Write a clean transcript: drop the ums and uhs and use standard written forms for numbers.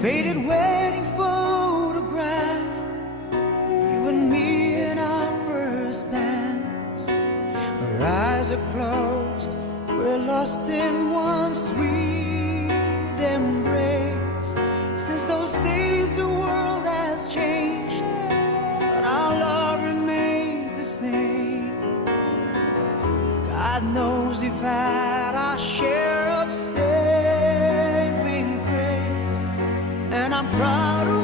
faded wedding photograph, you and me in our first dance. Our eyes are closed, we're lost in one sweet embrace. Since those days the world has changed, but our love remains the same. God knows we've had our share of saving grace, and I'm proud of